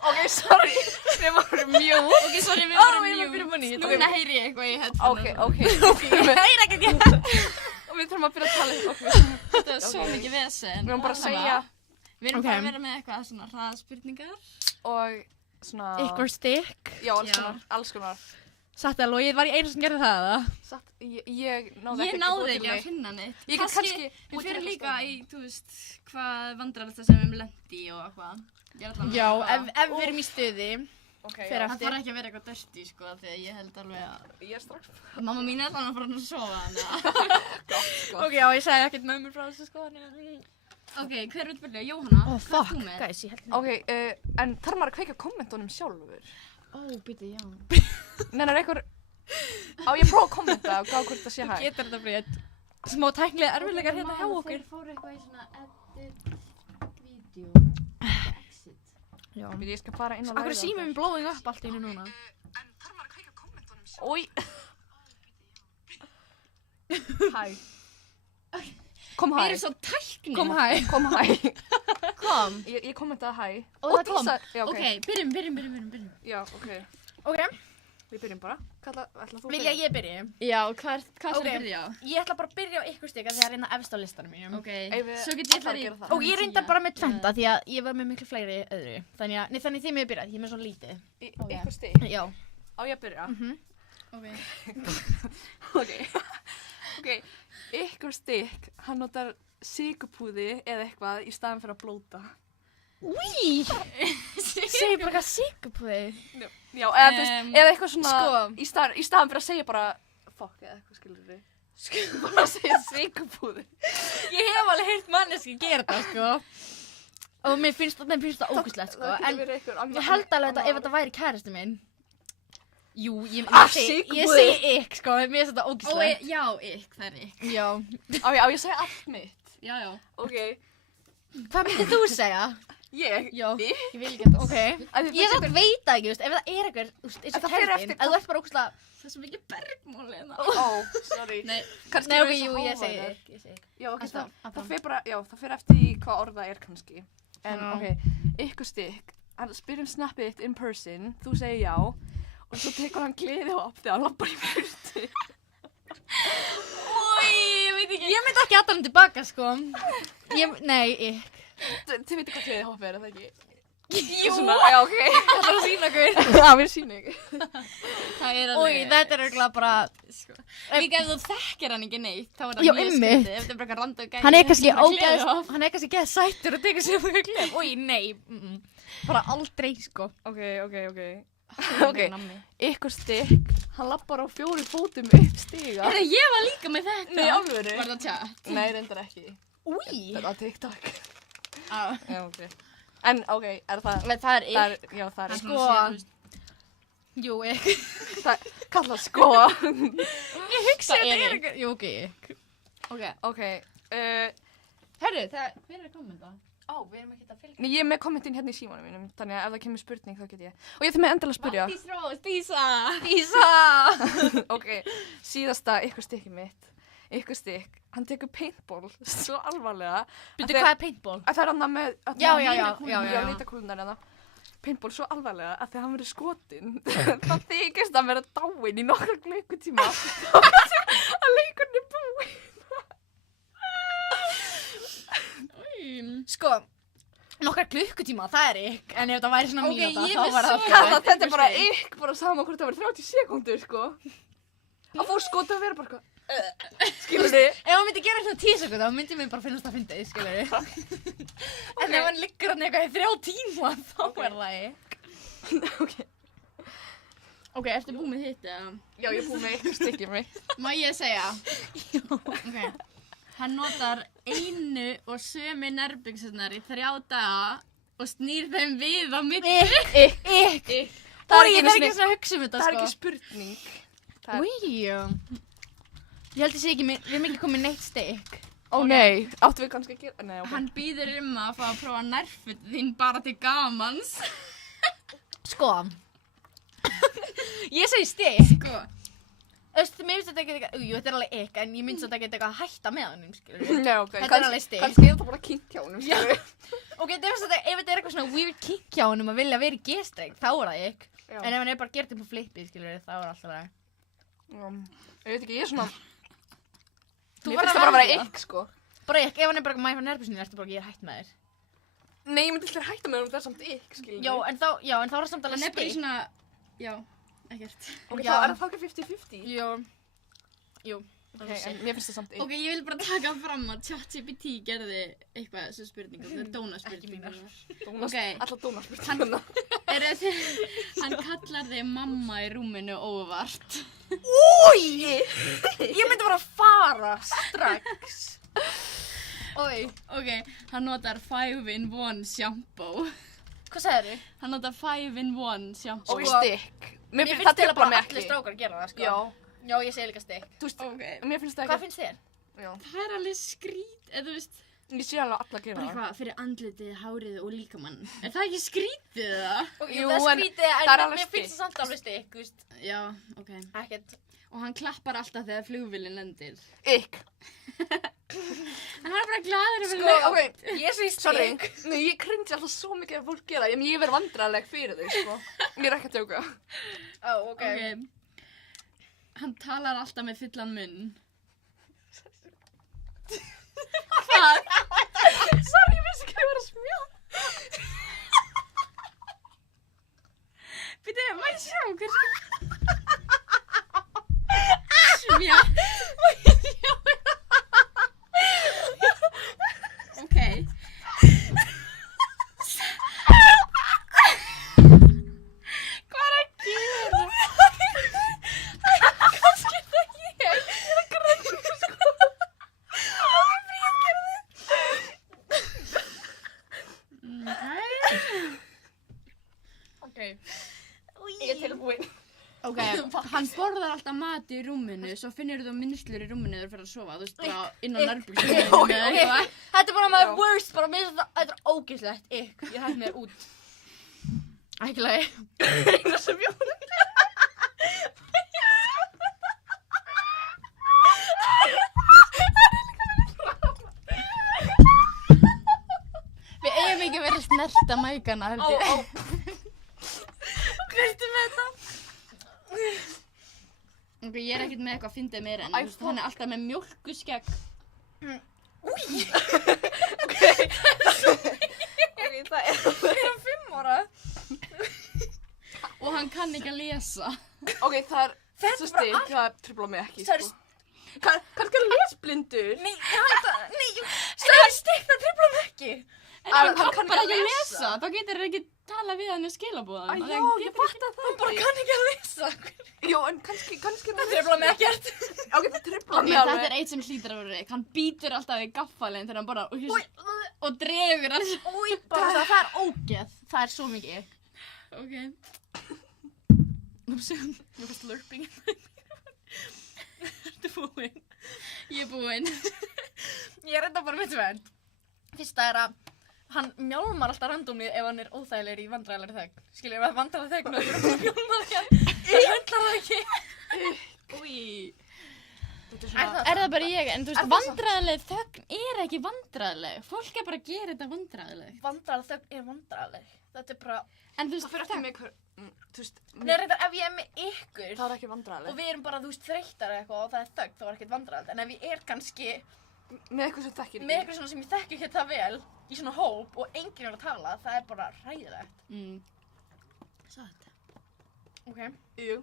Ok, sorry. Við vorum mute. Ok, sorry, við vorum mute. Núna heyri ég eitthvað í headphone. Ok. Ég heyri ekkert ég. Og við þurfum að byrja að tala. Þetta er svo mikið vesen. Við erum bara að segja. Við erum bara að vera með eitthvað svona hraðspurningar. Og svona. Ykkur stikk. Já, alls konar. Satt alveg, ég var í einu sem gerði það, eða? Satt, ég náði ekki að finna neitt. Ég kann kannski. Við fyrir líka í, þú veist, hvað vandrarlegt það sem við lendi og eitthvað. Já, ef við erum í stuði. Það þarf ekki að vera eitthvað dirty, sko, því að ég held alveg að. Ég er strax. Mamma mín er þannig að fara að sofa hana. Gott. Ok, já, ég sagði ekkert mömmur frá þessu, sko, Ok, hver vil byrja? Jóhanna? Fuck, guys, ég held Ok, en þarf maður að kveikja kommentunum sjálfur? Býtu, já. Nennar einhver... Á ég prófa að kommenta og gá hvort það sé hægt. Þú getur þetta fyrir smá tæknilega erfiðleikar hérna hjá okkur. Þeir fóru eitthvað í svona edit, video, exit. Já. Ég skal fara inn og læra Akkur er síminn blowing up allt í einu núna. En þarf maður að kveikja kommentunum sjálfur? Ói. Hæ. Kom hæ. Við erum svo tæknir. Kom hæ. Kom. Ég kommentaði hæ. Og það kom. Ok, byrjum. Já, ok. Ok. Við byrjum bara. Ætla þú Vilja ég byrja? Já, hvað skal ég byrja á? Ég ætla bara að byrja á ykkur stig að það er hérna efst á listanum mínum. Ok, svo get ég farið í það. Og ég reyndar bara með tventa því að ég var með miklu fleiri öðru. Þannig þið með byrjað, ég er með svo lítið. Ykkur stig? Já. Á ég að byrja? Ok. Ykkur stig, hann notar sykurpúði eða eitthvað í staðinn fyrir að blóta. Úi! Segir bara eitthvað sykurpúði? Já, eða þú veist, eða eitthvað svona, í staðinn fyrir að segja bara fuck eða eitthvað, skilur við. Bara að segja sykurpúði. Ég hef alveg heyrt manneski gera það, sko. Og mér finnst það ógeðslegt, sko. En ég held alveg að ef þetta væri kæristi minn. Jú, ég segi ykk, sko, mér finnst þetta ógeðslegt. Já, ykk, það er ykk. Já. Á ég að segja allt mitt? Já. Ok. Hvað myndir þú segja? Ég? Já. Ég vil ekki þetta. Ok. Ég veit það ekki, veist, ef það er eitthvað, eins og kærtin, að þú ert bara ógeðslega. Það er svo mikið bergmál hérna. Sorry. Nei, ok, jú, ég segi ykk. Já, ok, það fer eftir hvað orð það er kannski. En ok, ykkur stig, hann spyr snappið þitt in person, þú segir já. Og svo tekur hann gleði á þegar hann lappar í burtu. ég veit ekki. Ég myndi ekki aðra hann tilbaka, sko. Nei, ykk. Þið veitir hvað gleði hopp er, það ekki? Jú! Svona, já, ok. Það er að sína ykkur. Já, við sína ykkur. Það er alveg... Úi, þetta er örugglega bara... Líka ef þú þekkir hann ekki neitt, þá er það Já, mjög einmitt. skrítið. Ef þetta er bara eitthvað random gæi. Hann er kannski geð sættur og tekur sér fyrir gleð. Úi, nei. Bara aldrei, sko. Ok. Ykkur stig, hann lappar á 4 fótum upp stiga. Herra, ég var líka með þetta. Nei, alvöru? Var það chat? Nei, reyndar ekki. Úi. Þetta er TikTok. Já, ok. En, ok, er það... Það er ykk. Já, það er Sko. Jú, ykk. Það kallað sko. Ég hugsa þetta er ykkur. Jú, ok, ykk. Ok. Herru, hver er að kommenta? við erum ekki að fylgja. Nei, ég er með kommentin hérna í símanum mínum, þannig að ef það kemur spurning þá get ég. Og ég ætla með endilega að spyrja. Matís Rós, Dísa. Ok, síðasta ykkur stikki mitt. Ykkur stikk, hann tekur paintball svo alvarlega. Býttu, hvað er paintball? Að það er hann með... Já. Litakúlunar hérna. Paintball svo alvarlega að þegar hann verið skotinn, það þykist að vera dáinn í nokkra klukkutíma. Að leikurinn er búinn. Sko, nokkra klukkutíma, það er ykk. En ef það væri svona mínúta, ég þá er var það... Þetta er bara ykk, bara sama hvort það verið 30 sekúndur, sko. Að fá skot að vera bara eitthvað. Skilur þið? Ef hann myndi gera svona 10 sekúndur, þá myndi mér bara finnast það fyndið, skilur þið. En ef hann liggur hann eitthvað í 3 tíma, þá er það ykk. Ok, ertu búið með hitt eða? Já, ég er búið með ykkur stikkið mitt. Má ég segja? Já. Ok. Hann notar einu og sömu nærbuxurnar í 3 daga og snýr þeim við á milli. Ykk. Það er ekki svona að hugsa þetta, sko. Það er ekki spurning. Úi. Ég held að sé ekki, við erum ekki komið neitt stikk. Ó nei, áttu við kannski að gera... Nei, ok. Hann býður að fá að prófa nærföt þín bara til gamans. Sko. Ég segi stikk. Sko. Mér finnst þetta ekki eitthvað, jú, þetta er alveg ykk, en ég myndi þetta ekki eitthvað að hætta með honum, skilur við. Nei, ok. Þetta er alveg stikk. Kannski er þetta bara kynnt hjá honum, skilur við. Ok, ef þetta þetta eitthvað svona weird kink hjá honum að vilja vera í G-streng, þá það ick. Já. En ef hann bara gert upp á flippið, skilur, þá alltaf það. Já. Ég veit ekki, ég svona... Þú Mér verður finnst það bara að vera velja. ick, sko. Bara ick, ef hann bara maður frá nærbjörnsinu, ertu bara ég er hætt með þér. Nei, ég myndi alltaf hætta með það samt ick, skilur. Já, en þá er það samt Hann alveg er bara í stick. svona, já, ekkert. Ok, Já. þá er það ekki 50-50. Jú. Ok, en mér finnst það samt ick. Ok, ég vil bara taka fram að ChatGPT gerði eitthvað þessu spurningu, þetta er Ekki dónaspurningu. Dónas, Ok. Alla dónaspurningarna. Hann kallar þig mamma í rúminu óvart. Új! Ég myndi bara fara strax. Ói. Ok, hann notar 5-in-1 shampoo. Hvað sagðirðu? Hann notar 5-in-1 shampoo. Og Sko, stick. Mér Það finnst til truflar að bara mig allir ekki. strákar gera það, sko. Já. Já, ég segi líka stick. Þú veist, Ok. mér finnst það Hvað ekki... finnst þér? Já. Það er alveg eða þú veist, Ég sé alveg alla gera bara það. eitthvað fyrir andlitið, hárið og líkamann. Er það ekki skrítið það? Jú, það er skrítið, það er en alveg mér stick. finnst það samt alveg stick, þú veist. Já, ok. Ekkert. Og hann klappar alltaf þegar flugvélinn lendir. Ick. Hann er bara glaður yfir Sko, ok. Ég sé Sorry. stick. Nei, ég cringe alltaf svo mikið að fólk gera það. Ég verð vandræðileg fyrir þau, sko. Ég er ekki að tjóka. Ó, ok. Ok. Hann talar alltaf með fullan munn. Hvað? Sorry, ég vissi ekki að ég var að smjá. Býtu, má ég sjá hversu? Smjá. Ok. Hvað er að gera? Kannski það ég. Ég er að grenja, sko. Ok. Ég er tilbúin. Ok, hann borðar alltaf mat í rúminu, svo finnur þú minnslur í rúminu þegar þú fyrir að sofa, þú veist, bara inn á nærbuxunum eða eitthvað. Þetta er bara my Já. worst, bara mér finnst þetta er ógeðslegt. Ég hætti mér út. Ekki lagi. Eina sem ég... Við eigum ekki verið að snerta mækana, held ég. Hverstu með þetta? Ok, ég er ekkert með eitthvað að fyndið meira en Æ, þú veist, hann er alltaf með mjólkuskegg. Ok, það er... Ég er 5 ára. Og hann kann ekki að lesa. Ok, það er... Þetta Svo er bara stig, það truflar mig ekki, Það er sko. Kannski er lesblindur? Nei, það er stikk, það truflar mig ekki. En hann kann bara ekki að lesa, þá getur hann ekki tala við hann með skilabúðan. Já, ég fatt að það Bara kann ekki að lesa. Jó, en kannski Það það truflar mig ekkert. Ok, það truflar Ok, mig þetta alveg. er eitt sem hlýtur að vera reik. Hann býtur alltaf í gaffalinn þegar hann bara og dregur hann. Új, bara það er ógeð. Það er svo mikið. Ok. Ég var slurping. Ertu búinn? Ég er búinn. Ég er enda bara með tvend. Fyrsta er að hann mjálmar alltaf randomni ef hann er óþægilegur í vandræðilegri þögn. Skiljið, ef það er vandræðileg þögn og það mjálmar hér. Ég höndlar það ekki. Új. Er það bara ég? En þú Er veist, það vandræðileg þögn er ekki vandræðileg. Fólk er bara að gera þetta vandræðileg. Vandræðileg þögn er vandræðileg. Þetta er bara... En þú veist, Það fyrir eftir mig hver... Þú veist... Nei, reyndar, ef ég er með ykkur Það er ekki og vandræðileg. við erum bara, þú veist, þreyttar eitthvað og það er þögn, þá er ekkert vandræðilegt. En ef ég er kannski Með eitthvað sem þekkir með eitthvað svona sem ég þekki ekki það vel í svona hóp og enginn er að tala, það er bara hræðilegt. Svo þetta. Ok. Jú.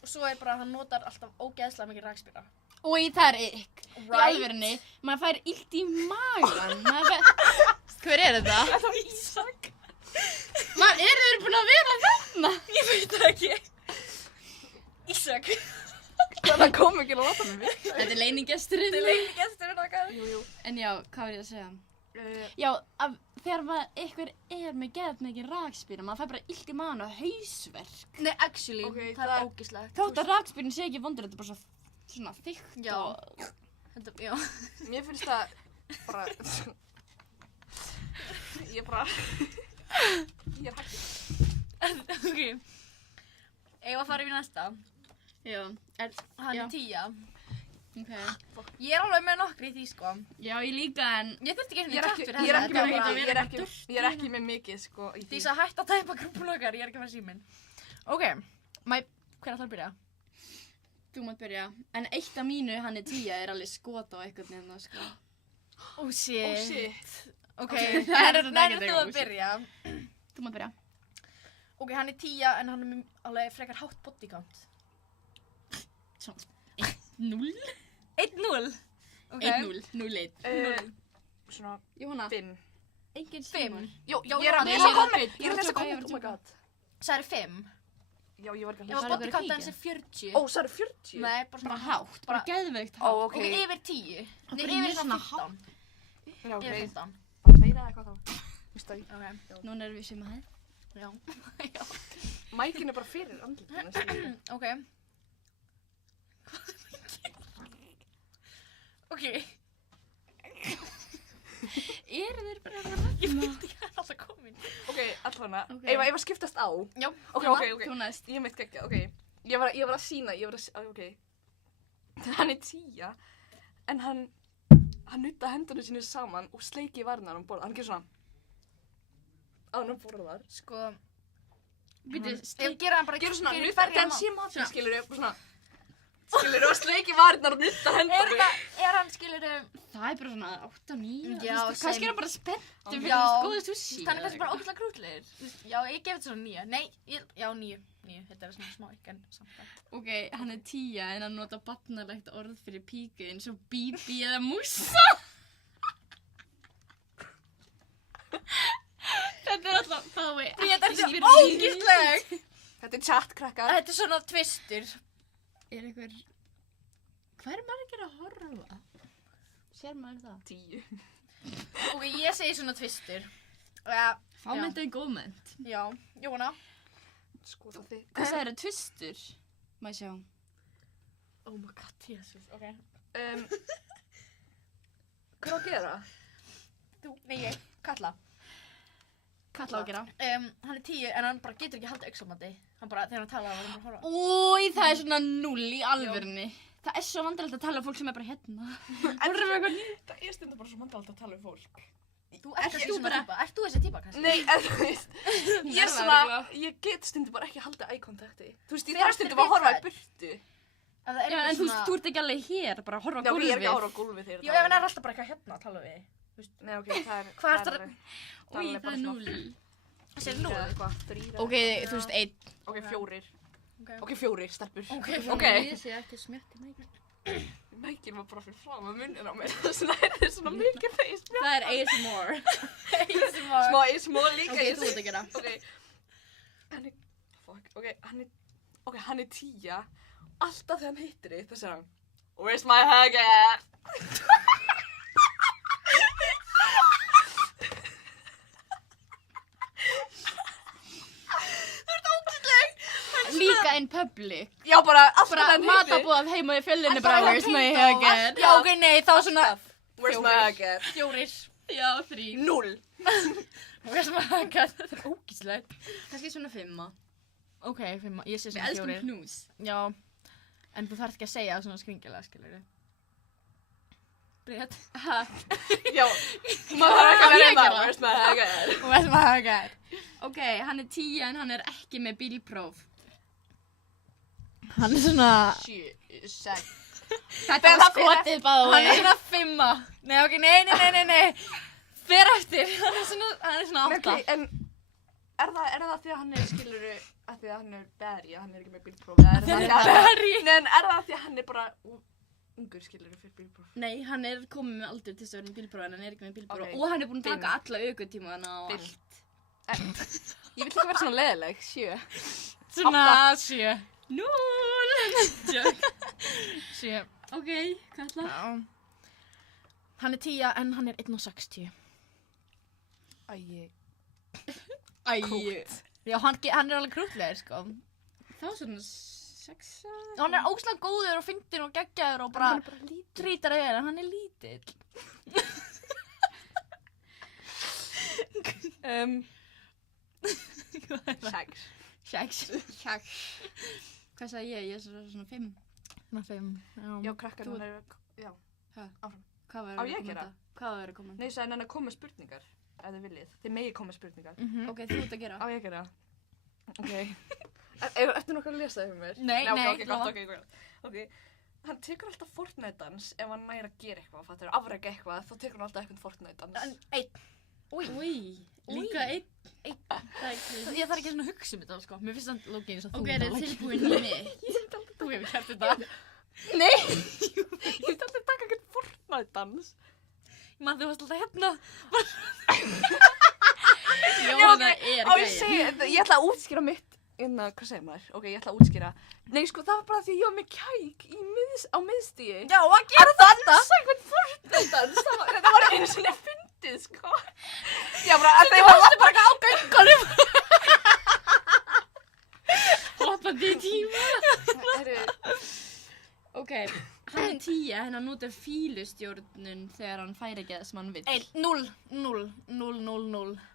Og svo er bara að hann notar alltaf ógeðslega mikið rakspíra. Oi, það er ykk. Í Right. alvörinni, maður fær illt í magan. Hver er þetta? Það var Ísak. Eru þeir búin að vera þarna? Ég veit það ekki. Ísak. Það kom ekki að láta mig við. Þetta er leinigesturinn. Þetta er leinigesturinn okkar. Jú, jú. En já, hvað var ég að segja? Já, þegar ykkur er með geðt mikið rakspíra, maður fær bara illt í magan og hausverk. Nei, actually, Ok, það er ógeðslegt. Þótt að rakspírin sé ekki vondur, þetta er bara svona þykkt Já. og... Þetta, já. Mér finnst það bara... Ég bara... Ég er hægt. Ok. Eigum að fara yfir næsta. Já, Hann Já. er 10. Ok. Ég alveg með nokkri í því, sko. Já, ég líka en... Ég þurfti ekki Ég er ekki, chat ég er fyrir ekki þetta. með Þetta var mikið, ég er ekki með mikið, sko, í því. Því að hætta að tæpa grúpulokar, ég er ekki með síminn. Ok, hver ætlar að byrja? Þú mátt byrja. En eitt af mínu, hann er 10, er alveg skot á eitthvað nefna, sko. Oh shit. Oh shit. Ok, það er þetta nennir ekki þú oh að shit. byrja? Þú mátt byrja. Ok, hann er 10 en hann er með alveg frekar hátt body count. Svona. 1-0. 1-0? Ok. 1-0. 0-1. Svona Jóhanna. 5. Engin 5. símar. Jó, Já, ég er að nei, lesa ég er komment, ég er að lesa tökka, komment, oh my god. Særi 5. Já, ég var ekki Ef að að lesa. body count hans er 40. Ó, það eru 40? Nei, bara Bara svona hátt. Bara geðveikt Ó, hátt. ok. Ok, yfir 10. Nei, Okkur yfir er svona 15. Já, ok. Yfir 15. Bara meira eða eitthvað þá. Vistu það? Ok. Núna erum við sem að hæð. Já. Mækin er bara fyrir andlutinu, skilur. Ok. Ok. Eru þeir bara að ræða? Ég veit ekki hvað er alltaf komin. Ok, allavega. Ok. Ef að skiptast á. Já. Ok. Þú næst. Ég meitt geggja, ok. Ég var að sína, ok. Hann er 10, en hann nutta hendunum sínu saman og sleiki varnar um borða. Hann gerir svona. Á hann borðar. Sko, Býtu, ég gera hann bara Gerur svona, fyrir nutta, hverja hann sé mann. matinn, skilur ég, svona. Skilur og sleiki varnar og nutta hendunum. Er hann skilur það er bara svona 8-9. Já, Kannski er hann bara spenntur fyrir Já. góðu sushi. Þannig kannski bara ógæslega krútlegir. Já, ég gef þetta svona 9. Nei, já 9. Þetta er svona smá ekki en samt það. Ok, hann er 10 en hann nota barnalegt orð fyrir píku eins og bíbí eða mússa. Þetta er alltaf, það vei. Þetta er svo ógæsleg. Þetta er chat, krakkar. Þetta er svona twistur. Er einhver, hvað er margir að horfa? Sér maður það? 10. Ok, ég segi svona twistur. Fámynd er góð mynd. Já, Jóna. Sko það þig. Hvað sagði það, twistur? Má ég sjá. Oh my god, Jesus, ok. Hvað á að gera? Þú, nei ég, Katla. Kalla á að gera. Hann er 10 en hann bara getur ekki haldið augnsambandi. Hann bara, þegar hann talar, hann bara horfa. Új, það er svona 0 í alvörunni. Það er svo vandræðilegt að tala um fólk sem er bara hérna. Það er stundum bara svo mandalt að tala um fólk. Þú ert þú svona bara- típa, ert þú þessi típa kannski? Nei, en þú veist, ég er svona, ég get stundum bara ekki að halda eye contacti. Þú veist, ég Hver þarf er stundum þér að horfa í við burtu. Ef það er Já, en eitthvað þú ert ekki alveg hér, bara að horfa á Já, ég er ekki að gólfið. horfa á gólfið þegar Jú, ef hann er alltaf bara eitthvað hérna að tala við. Nei, ok, það er... Hvað ertu að- Új, það er 0. Þessi er 0. Ok, þú veist 1. Ok, 4. Ok. Ok, 4, stelpur. Ok, Ok. Ég sé ekki smjötti mækir. Mækin var bara fyrir fram að munnin á mér. Svona er það svona mikið þegar Það er ASMR. smá ASMR líka. Ok, þú ert að gera. Ok, hann er... Fuck, ok, hann er 10. Alltaf þegar hann hittir þig, það segir hann Where's my hug at? Líka in public. Já, bara alltaf Bara þegar hann hittir þig. matabóð heima í fjöllinni Alltaf bara að Where's my pinta hug at? Já, ok, nei, þá svona Where's my hug at? 4. Já, 3. 0. Where's my hug at? Þetta er ógíslegt. Kannski svona 5. Ok, 5. Ég sé Við svona elskum 4. knús. Já, en þú þarft ekki að segja það svona skringilega, skilur við. Bríðat. Já, maður þarf ekki að vera Ég einna gera. Where's my hug at? Where's my hug at? Ok, hann er 10 en hann er ekki með bílpróf. Hann er svona... 6. Þetta er skotið báði. Hann er svona 5. Nei, ok, nei. Fer eftir. Hann er svona 8. Ok, en er það því að hann er skiluru að því að hann er berry, að hann er ekki með bílpróf? Eða er það því að berry? Nei, en er það því að hann er bara ungur skiluru fyrir bílpróf? Nei, hann er komið með aldur til þess að vera með bílpróf en hann er ekki með bílpróf. Ok. Og hann er búinn að Fimm. taka alla aukutímaðana og Fimm. allt. Ég vil ekki vera svona leiðileg, 7. Svona 7. 0! 7. Ok, hvað ætla? Hann er 10 en hann er 1,60. Æi. Æ, Já, hann er alveg krútlegir, sko. þá svona 6. Og hann er ógeðslega góður og fyndinn og geggjaður og bara trítar að vera, en hann er lítill. Sex. 6. Hvað sagði ég? Ég er svona 5. Hérna 5. Já, krakkar, Þú- hún er, já, áfram. Hvað var Á ég að gera? Hvað var að koma? Nei, sagði hann að koma með spurningar, ef þið viljið. Þið megið koma með spurningar. Ok, þú ert að gera. Á ég að gera? Ok. Ertu nokkuð að lesa yfir mér? Nei, ok, lofa. gott. Ok. Hann tekur alltaf Fortnite-dans ef hann næri að gera eitthvað, fattur, afreka eitthvað, þá tekur hann alltaf eitthvað Fortnite-dans. 1. Új, líka einn. Það er ekki. Ég þarf ekki svona að hugsa um þetta, sko. Mér finnst það lógin eins og þú. Ok, er þið tilbúin í mig? Þú hefur kært þetta. Nei! Ég vil alltaf taka eitthvað Fortnite-dans. Man, þú varst alltaf hérna. Jóhanna er Á, ég ætla að útskýra mitt. Hvað segir maður? Ok, ég ætla að útskýra. Nei, sko, það var bara því að ég var með kæk á miðstíi. Já, að gera þetta. Dansa eitthvað Fortnite-dans. Þetta var einu sinni fyndið, sko. Já, bara, það var bara á göngunum. hoppandi í tíma. Ok, Hann er 10, hann notar fílustjórnun þegar hann fær ekki það sem hann vill. 0.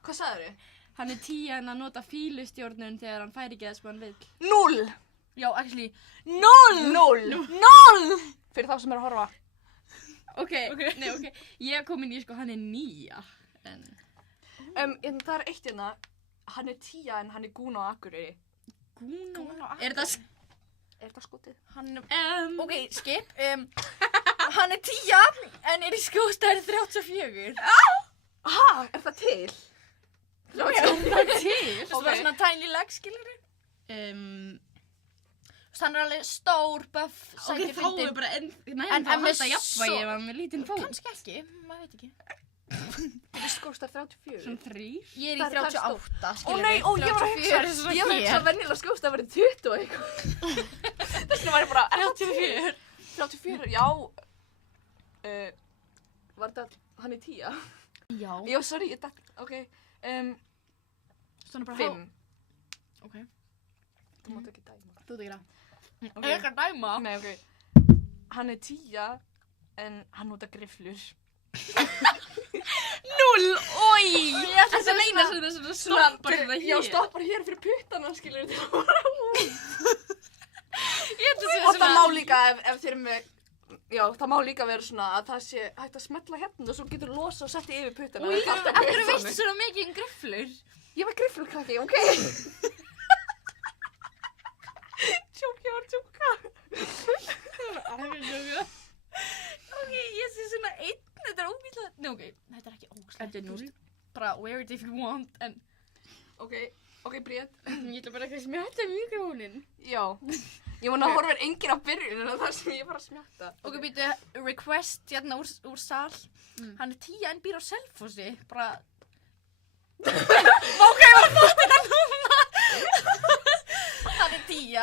hvað sagður þið? Hann er 10, hann notar fílustjórnun þegar hann fær ekki það sem hann vill. 0! Já, actually. 0! 0! Fyrir þá sem er að horfa. Ok. Ég kom inn í, sko, hann er 9. En það er eitt hérna. Hann er 10 en hann er gún á Akureyri. Gúna? Er það Er það skotið? Ok, skip. Hann er 10 en er í skóstæri 34. Aha, er það til? það er til? Það var svona tiny leg, skilur þið? Hann er alveg stór, buff, Ok, sækir þá er fyndin. bara En þá með halda jafnvægi ef hann með lítinn fót. Kannski ekki, maður veit ekki. Það er skóstar 34. Svona 3. Ég er í Það er 38, Ó skilur nei, ég var að 34 er hugsa. svona Ég var að hugsa að venjulega skóstar verið 20 og eitthvað. Þess vegna var ég bara, 34. 34, já. Var þetta, hann er 10? Já. Já, sorry, ok. Svona bara 5. Ok. Þú mátt ekki dæma. Þú tegur það. Er ekki að dæma? Nei, ok. Hann er 10 en hann nota grifflur. 0! Oj! Það meina svona stoppar það hér. Já, stoppar hér fyrir puttana, skilur þið. Og Og það má líka ef þeir eru með, já, það má líka vera svona að það sé hægt að smetla hérna og svo getur þú losa og setja yfir puttana. Új, akkur veistu svona mikið grifflur? Ég var grifflurkrakki, ok? Tjóka. Ok, ég sé svona 1, þetta er ógíslega. Nei, ok, þetta er ekki ógíslega. Þetta er 0. Bara wear it if you want, en Ok, Bríet. Ég ætla bara að smjatta mikrofónin. Já. Ég vona að horfa enginn á byrjunina þar sem ég var að smjatta. Ok, býtu, request hérna úr sal. Hann er 10 en býr á Selfossi, bara... Ok, ég var að fótt þetta núna! Hann er 10,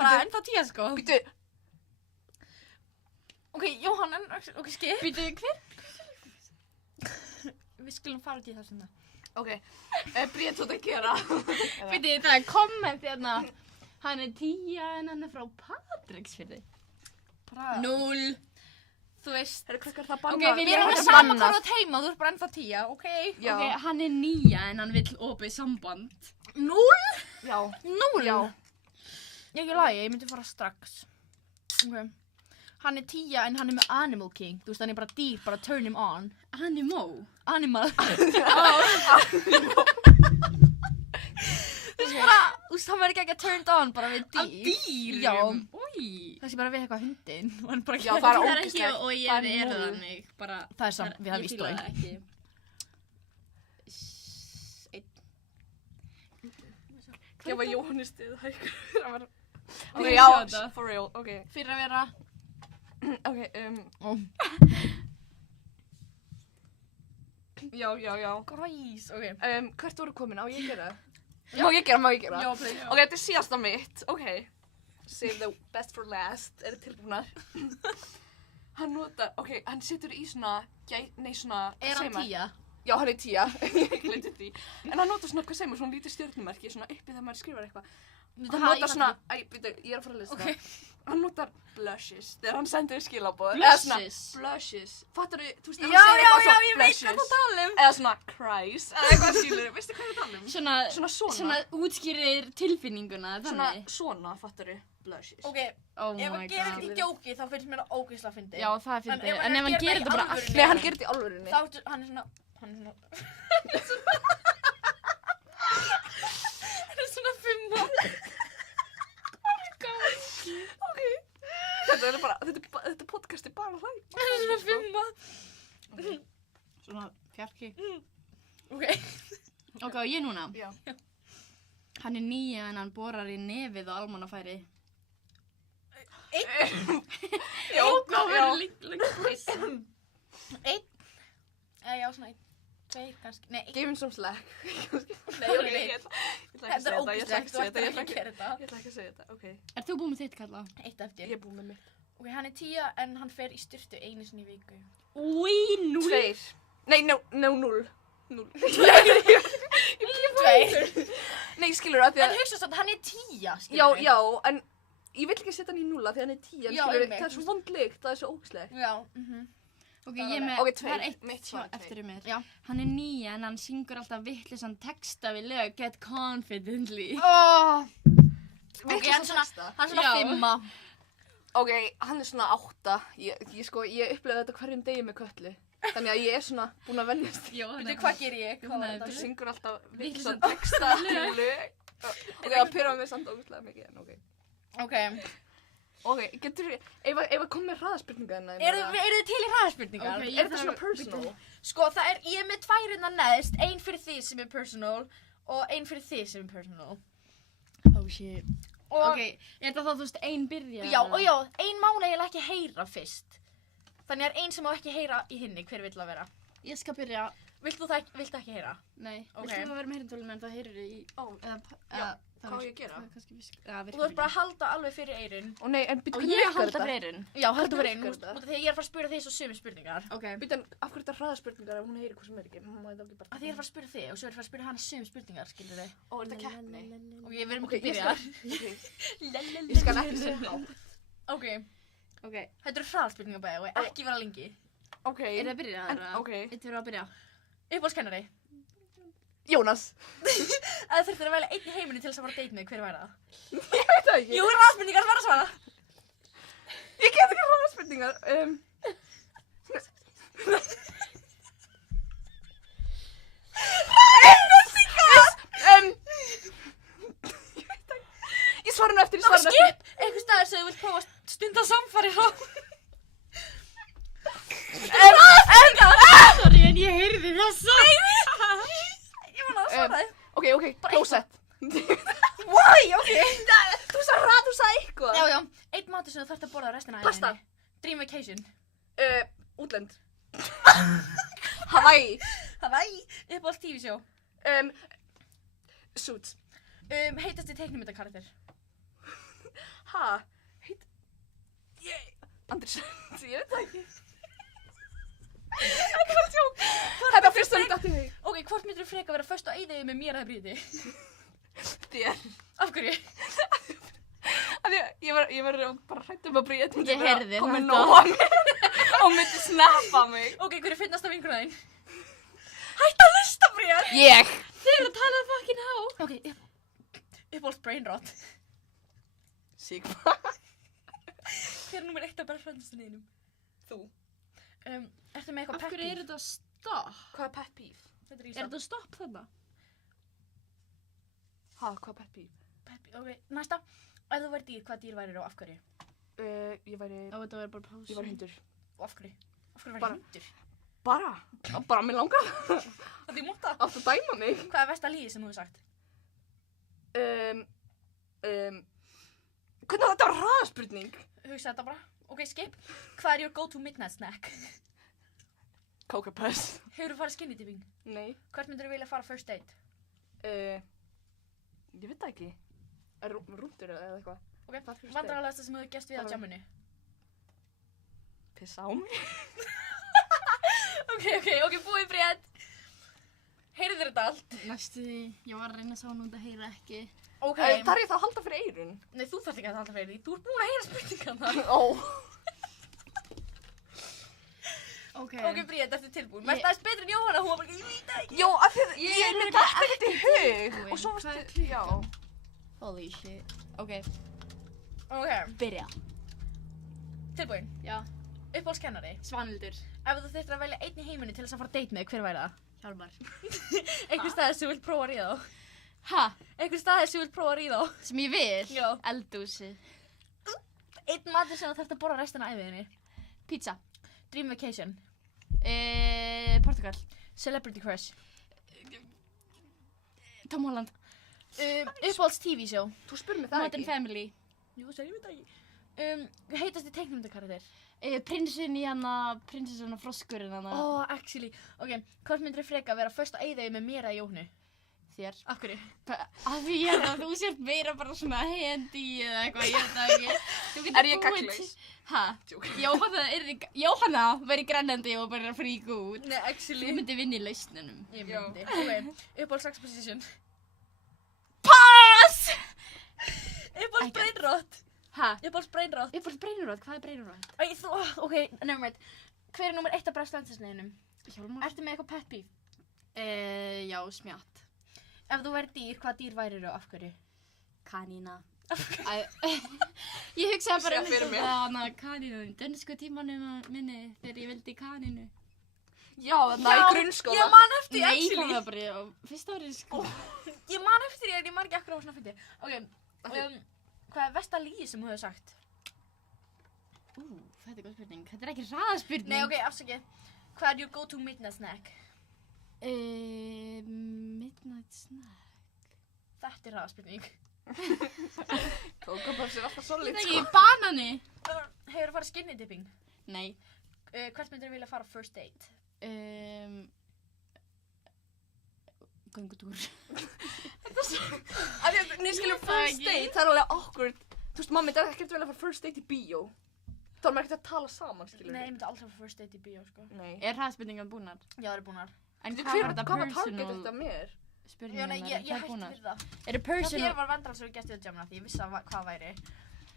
bara ennþá 10 sko. Býtu. Ok, Jóhann, ok, skip. Býtu, hver? Við skulum fara út í það sem það. Ok, Bríet þú þetta að gera. Býtu, það er komment hérna. Hann er 10 en hann er frá Patreksfirði. 0. Þú veist. Herru, krakkar, það banna. Ok, Við erum með sama hvað þú ert heima, þú ert bara ennþá 10, ok? Já. Ok, hann er 9 en hann vill opið samband. 0? Já. 0? Já. Ég ekki lagi, ég myndi fara strax. Ok. Hann er 10 en hann er með Animal King. Þú veist, hann er bara dýr, bara turn him on. Animal. Animal. Þú veist bara, þú veist, hann verður ekki að turned on bara við dýr. Dýr? Já. Új. Þessi bara við eitthvað hundinn. Og hann bara Já, gerði- það er Það er ekki ógeðslegt. og ég Það er er núll. þannig. Bara. Það er samt, við það Ég víst fíla og það ekki. Gefa Jóhanni stuð hægur. Ok, Ég já, sjá þetta. for real, ok. Fyrir að vera. Ok, já. Grís, ok. Hvert voru komin? Á ég að gera? Má ég gera? Já, please. Ok, þetta er síðasta mitt, ok. Save the best for last, eru tilbúnar. Hann notar, ok, hann setur í svona, svona, Er hann 10? Já, hann er 10, ég glemdi því. En hann notar svona, hvað segir maður, svona lítið stjörnumerki, svona uppi þegar maður skrifar eitthvað. Hann notar svona, ég er að fara að lesa það. Hann notar blushes, þegar hann sendir skilaboð. Blushes? Blushes. Fattar þú, þú veist, ef Já, hann segir eitthvað já, svona ég veit hvað þú tala um. Eða svona cries, eða eitthvað skilur, veistu hvað ég tala um? Svona Svona. útskýrir tilfinninguna, þannig. Svona, fattar þú? blushes. Ok, Oh ef my hann gerir þetta god. í djóki þá finnst mér það ógeðslega fyndið. Já, það er fyndið. En ef En ef hann gerir þetta bara alvörunni- Nei, hann gerir þetta í alvörunni. Þá áttu, hann er svona hann er svona fimma. Ok. Þetta podcast er bara hlæg. Hann er svona fimma. Svona fjarki. Ok. Ok, og ég núna. Já. Hann er 9 en hann borar í nefið á almannafæri. Já, Einn. Já, svona einn. Tveir kannski. Nei, einn. Give him some slack. Nei, ok. Þetta er ógeðslegt, þú ættir ekki að gera þetta. Ég ætla ekki að segja þetta, ok. Er þú búinn með þitt, Kalla? Eitt eftir. Ég er búin með mitt. Ok, hann er 10 en hann fer í styrtu einu sinni í viku. Úi, 0. 2. Nei, 0. 0. Tveir. Nei, skilur að því En að... hugsa samt, hann er 10, skilur Já, já, en ég vil ekki setja hann í 0 því hann er 10, en Já, skilur, einmitt. það er svo vond lykt, það er svo ógeðslegt. Já, Ok, Það ég er með, Ok, það er tveir. eitt Mitt svo svar er eftir í mér. Já. Hann er 9 en hann syngur alltaf vittlisann texta við lög Get Confidently. Ok, Vitlausan hann er svona, texta. hann er svona Já. 5. Ok, hann er svona 8. Ég upplega þetta hverjum degi með Köllu. Þannig að ég er svona búin að vennjast. Já, Veitu, hvað ger ég? Hvað var Nei, þetta? Þú syngur alltaf Vitlausan vitlausan texta við lög. Ok, það pyrraði mig samt ógeðslega mikið, en ok. Ok. Ok, getur við, ef að kom með hraðaspurninga Eru þið til í hraðspurningar? Ok, Er þetta svona personal? Sko, ég er með 2 hérna neðst, ein fyrir þið sem er personal og ein fyrir þið sem er personal. Oh shit. Og, Ok, er það þá, þú veist, ein byrja? já, og já, ein má eiginlega ekki heyra fyrst. Þannig er ein sem má ekki heyra í hinni, hver vill það vera? Ég skal byrja. Viltu ekki heyra? Nei, Ok. viltu það vera með heyrindólum en það heyrir í... Ó, Eða, hvað á ég að gera? Það er kannski visk... Já, Og þú virkar ert bara að halda alveg fyrir eyrun. og nei, en byrju, Og hvernig ég virkar halda þetta? fyrir eyrun. Já, halda fyrir virkar eyrun. þetta? Út af því að ég er að fara að spyrja þig svo sömu spurningar. Ok. Byrju, en af hverju þetta hraðaspurningar ef hún heyrir hvað sem er ekki? Má þetta ekki bara... Af því ég er að fara að spyrja þig og svo er ég að fara að spyrja hana sömu spurningar, skilur þið? Ó, er þetta keppni? Og ég verðum Ok, ekki að ég byrja. Ég skal ekki segja hátt. Ok, Ok. þetta eru hraðspurningar bæði og ekki vera lengi. Ok. Er það að byrja? En, eða? ok. Eitt fyrir að byrja. Uppáhaldskennari. Jónas. Ef þú þurftir að velja einn í heiminum til þess að fara að date með, hver væri það? Ég veit það ekki. Jú, hraðspurningar, svara svara. Ég get ekki hraðaspurningar. Ég svara nú eftir, ég svara nú eftir. Skip! Einhver staðar sem þú vilt prófa að stunda samfari frá. Sorry, en ég heyrði þessa. Ég var að svara þig. Ok, klósett. Why? Ok. Þú sagði eitthvað. Já, já. Einn matur sem þú þarft að borða restina af Pasta. ævinni. Dream vacation. Útlönd. Hawaii. Hawaii. Uppáhalds TV-sjó. Suits. Heitasti teiknumyndakarakter. Ha? Andris. Ég veit það ekki. Þetta er fyrst sem ég dætti mig. Ok, hvort myndir þú freka vera först á eyðieyju með mér eða Bríði? Þér. Af hverju? Ég var bara hrætt að Bríet myndi Ég heyrði koma þetta. nóg á mig og myndi snappa mig. Ok, hver er finnasta vinkuna þín? Hætt að lista, Bríð! Ég. Þið eru að tala fucking há. Ok, uppáhalds brainrot. Sigma. Hver er nummer 1 af berðfrændistunni þínum? Þú. Ertu með eitthvað Af hverju pet er peeve? þetta stopp? Hvað er pet peeve? Þetta Er þetta stopp þarna? Ha, hvað er pet peeve? pet peeve? Ok, næsta. Ef þú væri dýr, hvað dýr væri og af hverju? Ég væri Þetta verður bara pásu. hundur. Og af hverju? Af hverju væri Bara- hundur? Bara mér langar. Það er múta. Áttu að dæma mig. Hvað er versta lígi sem þú hefur sagt? Hvernig þetta var hraðaspurning? Hugsa þetta bara. Ok, skip. Hvað er your go-to midnight snack? Coca Puss. Hefur þú farið skinny dipping? Nei. Hvert myndir þú vilja fara first date? Ég veit það ekki. Rúndur eða eitthvað. Ok, Hvað first vandrarlegasta sem þú hefur gert við á Hvað var- jamminu? Pissa á mig. Ok, búið Bríð. Heyrðir þetta allt? Næstu því, ég var að reyna að sá hún út að heyra ekki. Ok. Þar er ég þá að halda fyrir eyrun. Nei, þú þarft ekki að halda fyrir því. Þú ert búin að heyra spurningarna. Ó. Ok. Ok, Bríð, ertu tilbúin? Mest aðeins betri en Jóhanna, hún var bara ekki, ég veit það ekki. Jó, af því að ég myndi alltaf þetta í hug. Búin. Og svo Hvað er varstu, já. Holy shit. Ok. Ok, Byrja. tilbúin. Já. Uppáhaldskennari. Svanhildur. Ef þú þyrftir að velja einn í heiminum til þess að fara að date með, hver væri það? Hjálmar. Einhver staðir sem þú vilt prófa að ríða á. Ha? Einhver staðir sem þú vilt prófa að ríða á. Sem ég vil? Já. Eldhúsi. Einn matur sem þú þarft að borða restina af æviðinni. Pizza. Dream vacation. Portugal. Celebrity crush. Tom Holland. Uppáhalds TV show. Þú spurði mig það Modern ekki. Family. Jú, ég veit það ekki. Heitasti teiknumyndakarakter. Prinsinn í hana, prinsessan og froskurinn hana. Actually. Ok, hvort myndir freka vera först á eyðau með mér eða Jóhnu? Þér. Af hverju? Af því ég held að þú sért meira bara svona hendi eða eitthvað, ég veit það ekki. Þú getur Er ég búið gagnlaus? Ha? Jóhanna væri grennandi og bara frík út. Nei, actually. Þú myndi vinna í lausnunum. Ég myndi. Ok, uppáhalds sex position. Pass! Uppáhalds brainrot. Ha? Uppáhalds brainrot. Ég er bara breinurrót, hvað er breinurrót? Ok, nevermind. Hver er nummer 1 af besta landsliðsliðunum? Hjálmar. Ertu með eitthvað pet peeve? Já, smjátt. Ef þú væri dýr, hvað dýr værir þú af hverju? Kanína. Ég hugsaði bara Sé fyrir mér. hana kanínu, dönsku tímanum minni þegar ég vildi kanínu. Já, þarna í grunnskóla. Ég man eftir því, Nei, actually. það var bara á fyrsta árið sko. Ég man eftir því en ég man ekki akkur á svona fyndi. Ok, hvað er versta lygi sem þú hefur sagt? Þetta er góð spurning. Þetta er ekki hraðaspurning. Nei, ok, afsakið. Hvað er your go-to midnight snack? Midnight snack. Þetta er hraðaspurning. Kókapöps er alltaf solid, Þetta er sko. ekki banani. Hefur þú farið skinny dipping? Nei. Hvert myndir þú vilja fara á first date? Göngutúr. Nei, skilur, Ég first ekki. date, það er alveg awkward. Þú veist, mamma, þetta er ekkert vel að fara first date í bíó. Þá er maður ekkert að tala saman, skilur. Nei, ég myndi aldrei fara first date í bíó, sko. Nei. Er hraðaspurningar búnar? Já, það er búnar. En Hver hvað var þetta var target personal þetta mér? Já, spurningar? nei, ég hætti fyrir það. Eru Það personal? þér var vandræðalega gert við Gemini því ég vissi hvað væri.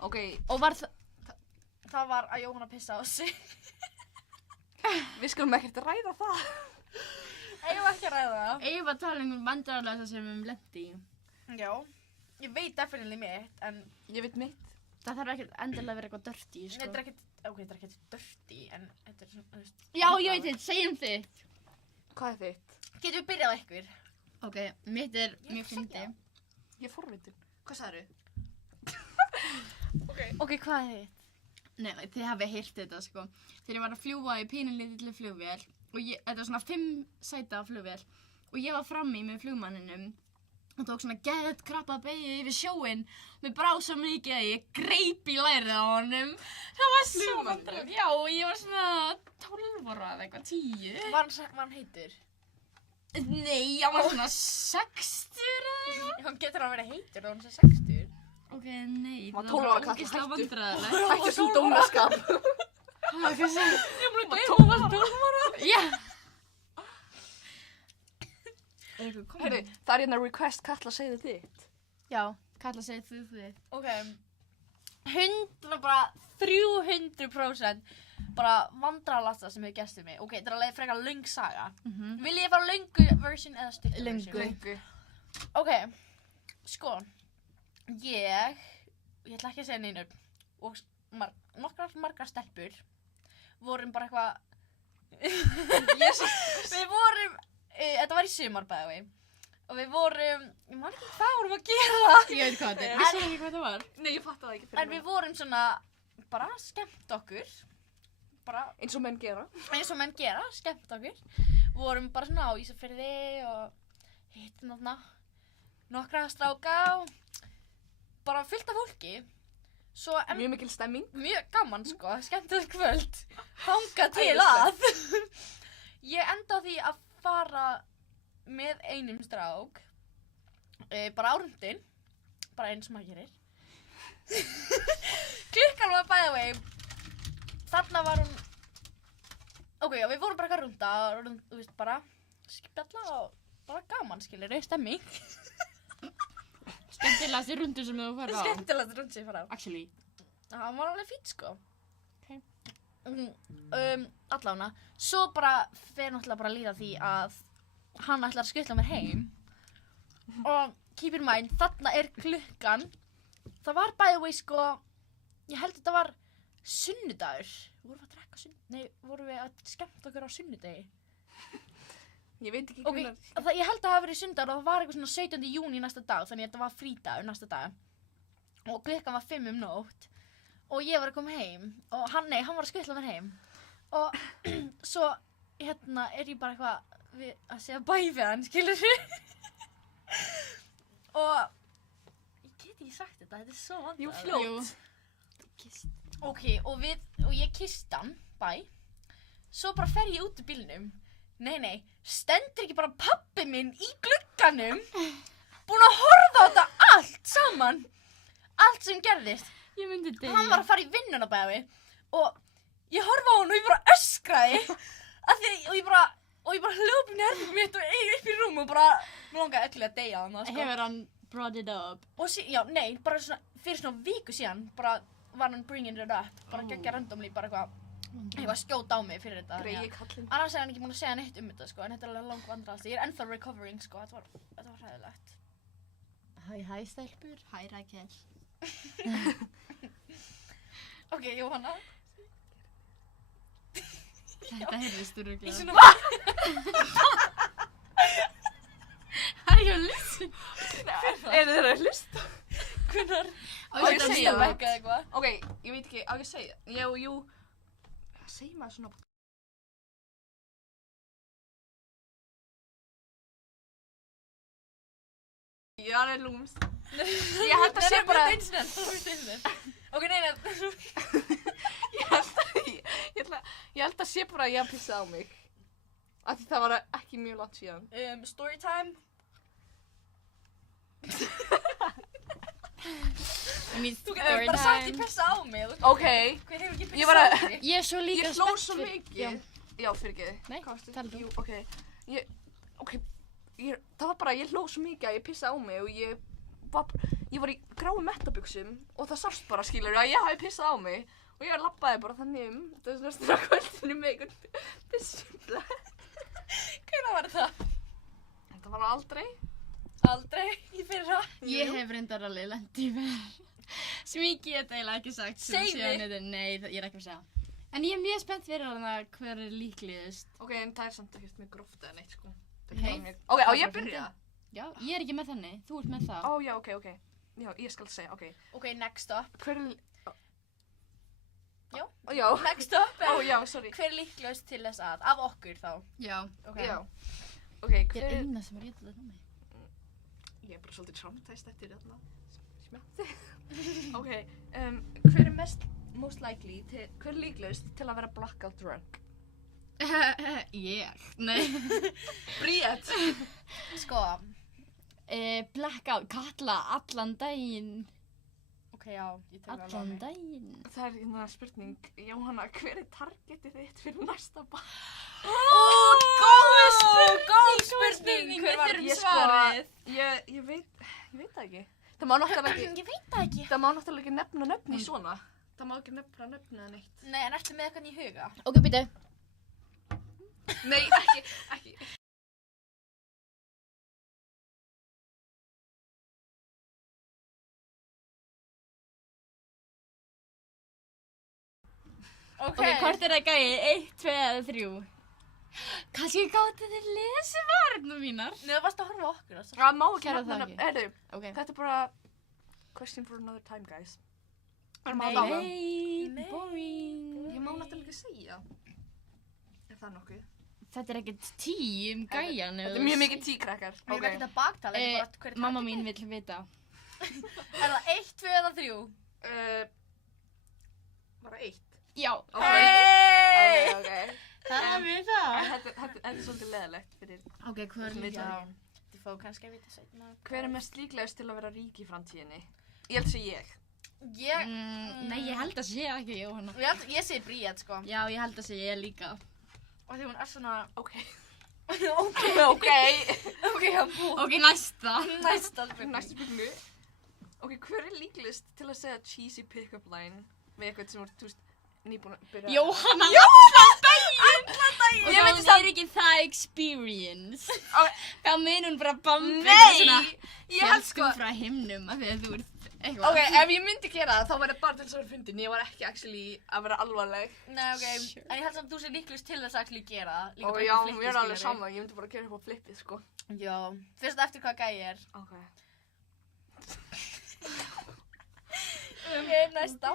Ok, Og var það... Það var að Jóhanna pissa á sig. við skulum ekkert ræða það. Eigum ekki að ræða það. Eigum að tala um vandræðarlega sem við lendi í. Já. Ég veit definitely mitt, en Ég veit mitt. Það þarf ekkert endilega að vera eitthvað dirty, sko. þetta er ekkert, ok, þetta er ekkert dirty, en þetta er svona, þú veist. Já, ég veit þitt, segjum þitt. Hvað er þitt? Getum við byrjað á ykkur? Ok, mitt er mjög fyndi. Ég er forvitin. Hvað sagðirðu? Ok, hvað er þitt? Nei, þið hafið heyrt þetta, sko. Þegar ég var að fljúga í pínulítilli flugvél og þetta var svona 5 sæta flugvél og ég var frammi með flugmanninum og tók svona geðt krabba beygju yfir sjóinn. Mér brá svo mikið að ég greip í lærið á honum. Það var svo vandræðilegt. Já, og ég var svona 12 ára eða eitthvað, 10. Var hann heitur? Nei, ég var svona 60 eða eitthvað. Hann getur að vera heitur og hann sé 60. Ok, nei, Var það 12 ára var kall, ógeðslega hættu. vandræðilegt. Hættu svo dónaskap. Hvað sagði? Ég múið að gleyma það. Já. Heyrðu, það er hérna request Katla segðu þitt. Já, Katla segir þú þið. Ok, 300% bara vandrarlasta sem hefur gæst við mig. Ok, þetta er alveg frekar löng saga. Vil ég fara löngu version eða stuttu Löngu. version? Lengu. Ok, sko, ég ætla ekki að segja neinu og margar stelpur vorum bara eitthvað, við vorum, þetta var í sumar by the way, og við vorum, ég man ekki hvað vorum að gera, Ég veit hvað þetta er. Vissi ekki hvað það var? Nei, ég fatt það ekki en við vorum svona bara skemmt okkur, bara eins og menn gera. eins og menn gera, skemmt okkur, vorum bara svona á Ísafirði og hittum þarna nokkra stráka og bara fullt af fólki. Svo Mjög mikil stemming. mjög gaman sko, skemmtilegt kvöld, þangað til að ég enda á því að fara með einum strák, bara á rundin, bara eins og maður gerir. Klukkan var by the way, þarna var hún, ok, og við vorum bara eitthvað runda, þú veist, bara spjalla og bara gaman, skilur, stemming. Skemmtilegasti rundur sem þú farið á. Skemmtilegt rund sem ég fara á. Actually. Það var alveg fínt sko. Ok. Allána. Svo bara fer náttúrulega bara að líða því að hann ætlar að skutla mér heim. Og keep in mind, þarna er klukkan. Það var by the way sko ég held þetta var sunnudagur. Vorum við að drekka Nei, vorum við að skemmta okkur á sunnudegi? Ég veit ekki Ok, ég held að það hafi verið sunnudagur og það var eitthvað svona 17. júní næsta dag, þannig að þetta var frídagur næsta dag. Og klukkan var 5 nótt og ég var að koma heim og hann var að skutla mér heim. Og svo, er ég bara eitthvað að segja bæ við hann, skilur við? Og ég get ekki sagt þetta er svo vandræðalegt. Jú, fljótt. Ok, og ég kyssti hann, bæ. Svo bara fer ég út úr bílnum. Nei, stendur ekki bara pabbi minn í glugganum, búinn að horfa á þetta allt saman. Allt sem gerðist. Ég myndi deyja. Hann var að fara í vinnuna bæði og ég horfa á hann og ég bara öskraði. Og ég bara hljóp inn í herbergið mitt og upp í rúm og bara, mér langaði öllu að deyja þarna, sko. Hefur hann brought it up? Og bara svona, fyrir svona viku síðan, bara var hann bringing it up, bara geggja randomly, bara eitthvað skjóta á mig fyrir þetta. Greyið kallinn. Annars hann ekki búinn að segja neitt þetta, sko, en þetta alveg langt vandræðast. Ég ennþá recovering, sko, þetta var hræðilegt. Hæ, stelpur. Hæ, Rakel. Ok, Jóhanna. Þetta heyrðist örugglega. Í svona... Are you listening? Eru þeir að hlusta? Hvenær? Á ég að segja það? Eitthvað? Ok, ég veit ekki, á ég að segja? Jú. Segir maður svona... Já, það lúmst. Ég held að sé bara... Ok, nei. Ég held að sé bara að ég pissaði á mig. Af því það var ekki mjög langt síðan. Story time. Þú getur bara sagt ég pissa á mig. Ok. Hver hefur ekki Ég pissa var á að- mig? Ég er svo líka Ég hló svo mikið. Já, fyrirgeðu. Nei, talaðu. Jú, ok. Það var bara, ég hló svo mikið að ég pissaði á mig og ég var í gráum mettabuxum og það sást bara, skilur, að ég hafi pissað á mig og ég labbaði bara þannig það er svona kvöldinu með einhvern pissubla. Hvenær var það? Þetta var aldrei. Aldrei, í fyrra. Ég hef reyndar alveg lent í verð sem ég get eiginlega ekki sagt sem Segðu. síðan þetta, nei, ég er ekki að segja. En ég er mjög spennt fyrir hana hver er líklegust. Ok, en það er samt ekkert mjög gróft eða neitt, sko. Hey. Ok, á ég að byrja? Já, ég er ekki með þannig, þú ert með það. Ó, já, ok. Já, ég skal segja, ok. Ok, next up. Hver er... Já. Já. Next up. Ó, já, sorry. Hver er líklegust til þess að? Af okkur þá. Já. Okay. Já. Ok, Ég hver er er... eina sem er rétt að það mig. Ég er bara svolítið traumatized eftir þarna. Smjátti. Ok, hver er most likely til... Hver er líklegust til að vera blackout drunk? Ég? Nei. Bríett. Sko. Blackout, Katla, allan daginn. Ok, já, ég tek alveg Allan daginn. Það er hérna spurning, Jóhanna, hver er targetið þitt fyrir næsta bar? Góð spurning. Hver var Ég svarið? Ég veit það ekki. Það má náttúrulega ekki... Ég veit það ekki. Það má náttúrulega ekki nefna nöfni svona. Það má ekki nefna nöfni eða neitt. Nei, en ertu með eitthvað í huga? Ok, býtu. Nei, ekki. Ok, hvort er það gæi? 1, 2 eða 3? Kannski gáttu þið lesi varna mínar? Nei, það varst að horfa á okkur. Það má ekki Gerðu nefna það nöfni. ekki. Heyrðu, Ok. þetta er bara question for another time, guys. Nei. Nei, boring. Ég má náttúrulega ekki segja. Er það nokkuð? Þetta er ekkert um gæjan. Þetta er mjög mikið tíkrakkar. Við erum ekkert að baktala, þetta er bara hver er Mamma targetið. mín vill vita. Er það 1, 2 eða 3? Bara 1. Já. Ok. Hey! Ok. Það er við það. Þetta er svolítið leðilegt fyrir... Ok, hver er Þessum líka? vita. Þið fá kannski að vita seinna. Hver er mest líklegust til að vera rík í framtíðinni? Ég held að sé ég. Nei, ég held að sé ekki Jóhanna. Ég segi Bríett, sko. Já, ég held að sé ég líka. Og því hún er svona... Ok. Ok, hann búið. Ok, næsta. Næsta spurning. Næstu spurningu. Ok, hver er líklegust til að segja cheesy pick-up line við eitthvað sem voru, þú veist, nýbúin að byrja... Jóhanna! Allan daginn! Og Ég myndi það samt... er ekki það experience. Ok. Það mun hún bara bambi Nei! Ég held sko... frá himnum af því að þú ert eitthvað. Ok, ef ég myndi gera það, þá væri bara til þess að vera fyndin. Ég var ekki actually að vera alvarleg. Nei, ok, en ég held samt þú sé líklegust til þess að actually gera það. Líka Og bara já, eitthvað mér er alveg skilurðu. sama, ég myndi bara gera upp á flippið, sko. Já. Fyrst eftir hvað gæi er. Ok. Ok, næsta.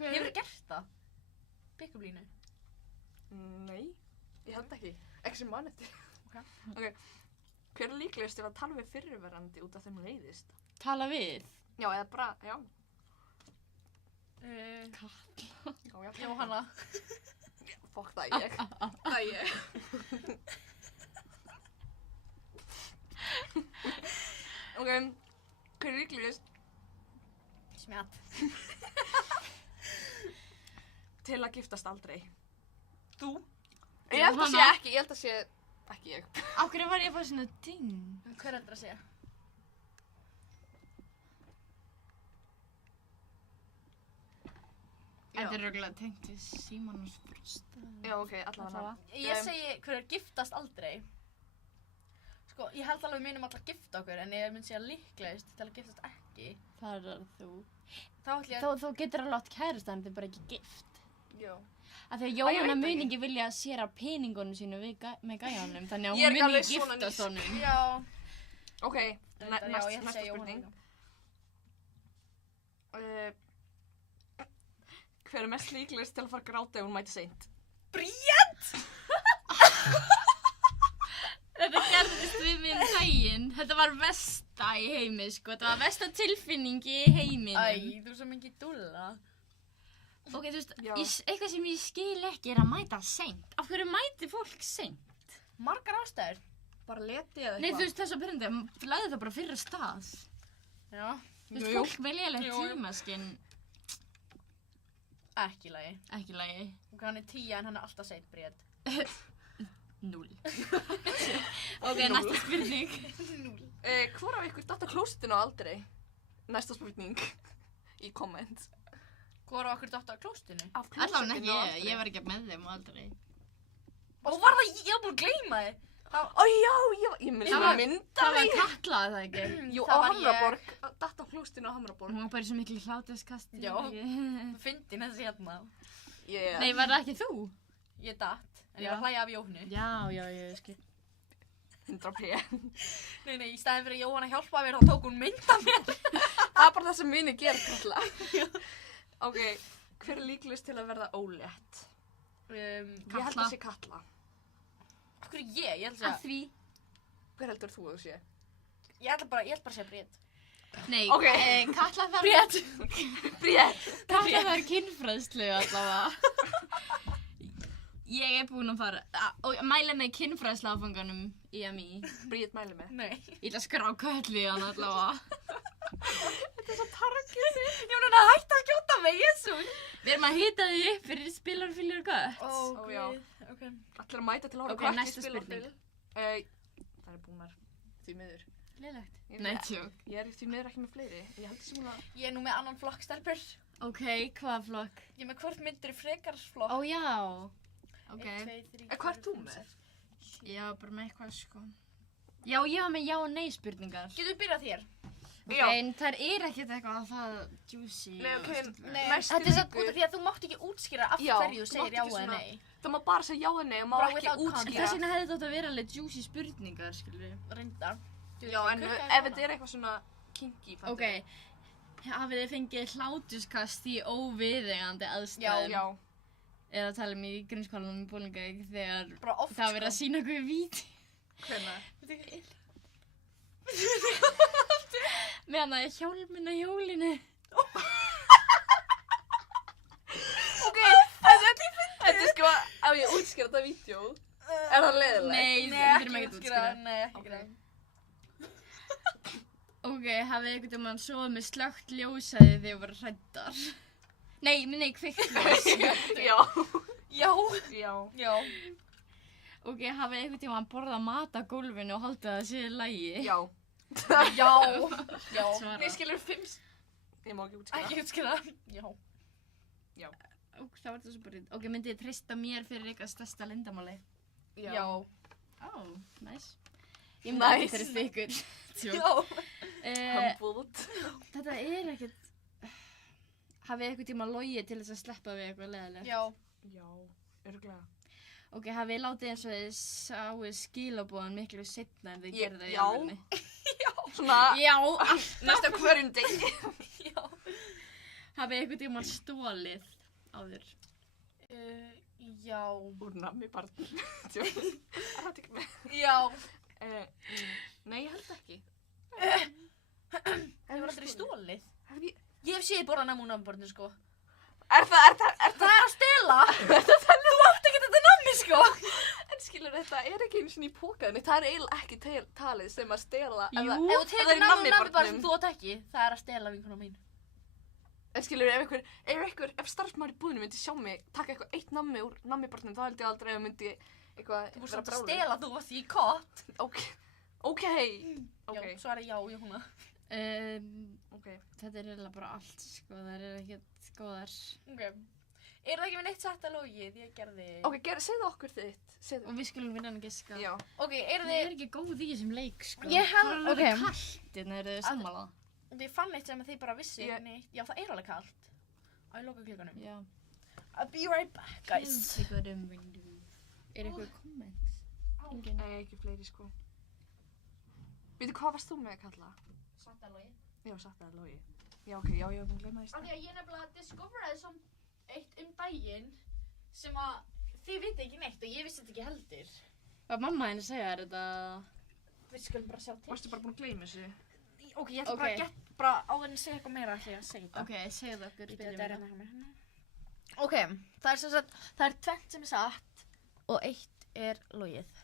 Hefurðu gert það? Pick-up línu? Nei, ég held ekki. Ekki sem mann eftir. Ok. Hver er líklegast til að tala við fyrirverandi út af þeim leiðist? Tala við. Já, eða bara, já. Katla. Jóhanna. Fokk það ég. Það er ég. Ok, hver er líklegast Smjatt. til að giftast aldrei? Þú? Ég held að sé ekki, ég held að sé ekki ég. Á hverju var ég að fá svona ding? Hver heldur að segja? Þetta er röglega tengt við Símon og Frosta. Já, ok, allavega. Ég segi hver er giftast aldrei. Sko, ég held alveg við munum alltaf gifta okkur, en ég mun segja líklegast til að giftast ekki. Það er þú. Þá ætlum ég Þú getur alveg átt kærasta en þið er bara ekki gift. Já. Af því að ég Jóhanna veit mun ekki. ekki vilja séra peningunum sínu með gæjanum, þannig að Ég er hún ekki mun alveg ekki svona giftast honum. Já. Ok, Reyndar, já, ég ætla að næsta segja spurning. Jóhanna. Hver er mest líklegast til að fara að gráta ef hún mæti seint? Þetta gerðist við minn daginn. Þetta var versta í heimi, sko. Þetta var versta tilfinningi í heiminum. Æ, þú er svo mikið dúlla. Ok, þú veist, Já. eitthvað sem ég skil ekki er að mæta seint. Af hverju mæti fólk seint? Margar ástæður. Bara leti eða Nei, þú veist, þess að byrjandi, lagði það bara fyrir stað. Já. Þú veist, Jú. fólk með lélegt Jú, jú. tímaskinn, Ekki í lagi. ekki lagi. Ok, hann er 10 en hann er alltaf seint, Bríet. 0. Ok, næsta spurning. Hvor af ykkur datt á klósettinu á aldrei? Næsta spurning. Í komment. Hvor á okkur dátt á klóstinu? Af Allavega klósettinu á ekki, aldrei. ég var ekki með þeim og aldrei. Og var það, ég var búin að gleyma þið. Ó já, ég myndi Það var- mynda Það var mig. Katla, það ekki? Jú, á það var Hamraborg. Datt á klósettinu á Hamraborg. Hún var bara í svo miklu hlátuskasti. Já. Fyndin þessi hérna. Yeah. Nei, var það ekki þú? Ég datt, en ég Já. var að hlæja af Jóhannu. Já, ég skil. 100p. Nei, í staðin fyrir að Jóhanna hjálpaði mér, þá tók hún mynd af mér. Það er bara það sem minni gerir, Katla. Ok, hver er líklegast til að verða ólétt? Ég held Katla. að sé Katla. Akkur ég held að því? Hver heldur þú að þú sé? ég held bara að segja Bríet. Nei, Ok. Katla þarf Bríet. Bríet. Katla þarf kynfræðslu allavega. Ég er búin að fara og mæla með kynfræðslu áfanganum í MI. Bríet mæli með. Nei. Ég ætla að skrá köllu í hann allavega. Þetta er svo targið. Jóhanna, hætti að skjóta mig, Jesús. Við erum að hita þig upp fyrir spilarfylgur gött. Ó, já. Ok. Allir að mæta til að horfa Ok, á Kötlu næsta spila á spurning. film. Það er búnar. Því miður. Lélegt. Ég er Nei, með- tjók. Ég er því miður ekki með fleiri. Ég held sem hún að... Ég er nú með annan flokk, stelpur. Ok, hvaða flokk? Ég er með hvort myndir í frekarsflokk. Ó, já. Ok. 1, 2, 3, Hvað ert þú með? Ég var bara með eitthvað, sko. Já, ég var með já og nei spurningar. Getur við byrjað þér? Já. Ok, en það er ekkert eitthvað það juicy. Nei, ok, Nei, næstu þetta er satt viku- út af því að þú mátt ekki útskýra af Já, hverju þú þú segir mátt já ekki eða svona- nei. Það má bara segja já eða nei og má Bara ekki without context. En útskýra. þess vegna hefði þetta átt að vera alveg juicy spurningar, skilur við. Reyndar. Já, en ef þetta er eitthvað svona kinky, fattar Ok, hafið þið fengið hlátuskast í óviðeigandi Já, aðstæðum? já. Eða tala um í grunnskólanum í Bólingavík þegar Bara oft, það var verið að sína okkur víti. Hvenær? Meðan það er hjálminn á hjólinu. Ok, þetta er sko, ef ég útskýra þetta vídeo, er það leiðilegt? Nei, Nei, við ekki þurfum ekki að útskýra. útskýra. Nei, ekki Ok. útskýra. Ok, hafið einhvern veginn sofið með slökkt ljósaði þegar þið voru hræddar? Nei, kveikt ljós. Já. Já. Já. Já. Ok, hafið einhvern veginn borðað mat á gólfinu og haldið að það sé í lagi? Já. Já. Já. Svara. Nei, skilur 5... Ég má ekki útskýra. Ekki útskýra. Já. Ok, það var þetta svo bara... Ok, myndið þið treysta mér fyrir eitthvað stærsta lindamáli? Já. Ó, næs. Ég myndi ekki Nice. treysta ykkur. Tjók. Já. Humbled. Þetta ekkert... Hafið eitthvað tíma logið til þess að sleppa við eitthvað leiðilegt? Já, örugglega. Ok, hafið látið eins og þið sáu skilabóðan miklu seinna en þið gerðu það í Já. alvörunni? Svona, Já. næstu hverjum degi. Já. Hafið eitthvað tíma stólið áður? Já. Úr nammi barn. Það ekki með. Já. Nei, ég held ekki. Það var aldrei stólið. Ég hef séð borða nammi úr nammiborðinu, sko. Er það? Það að stela. Þú átt ekki þetta nammi, sko. En skilur, þetta ekki einu sinni í pókaðinni. Það eiginlega ekki talið sem að stela. Jú. Ef þú tekur nammi úr nammiborðinu sem þú átt ekki, það að stela vinkona mín. En skilur, ef starfsmaður í búðinu myndi sjá mig taka eitthvað eitt nammi úr nammibarnum, þá held ég aldrei að myndi eitthvað Þú múst að stela, þú varst í kott. Ok. Já, svo já, Jóhanna. Ok. Þetta eiginlega bara allt, sko. Það ekkert góðar. Ok. Það ekki með neitt satt að logið, ég gerði... Ok, segðu okkur þitt. Og við skulum vinna hann að giska. Já. Ok, Það ekki góð í þessum leik, sko. Ég held- Það ok. alveg kallt, eru þið sammála? Og ég fann eitt sem þið bara vissi Ég- neitt. Já, það alveg kallt. Á, ég loka klukkanum. Já. I'll be right back, guys. Eitthvað komment? Engin. Nei, ekki fleiri, sko. Veitu, hvað varst þú með að kalla? Satt að logið. Já, satt að logi. Já, ok, ég var búin að glemma því. Af því að ég nefnilega discoveraði samt eitt daginn sem að þið viti ekki neitt og ég vissi þetta ekki heldur. Hvað mamma henni segja þetta? Við skulum bara sjá til. Varstu bara búin að gleyma þessu? Ok, ég ætla Ok. bara að geta bara á þenni að segja eitthvað meira ætla ég að segja þetta. Ok, segðu okkur. Þetta er hérna hjá mér. Ok, það er sem sagt, það er tvennt sem er satt og eitt er logið.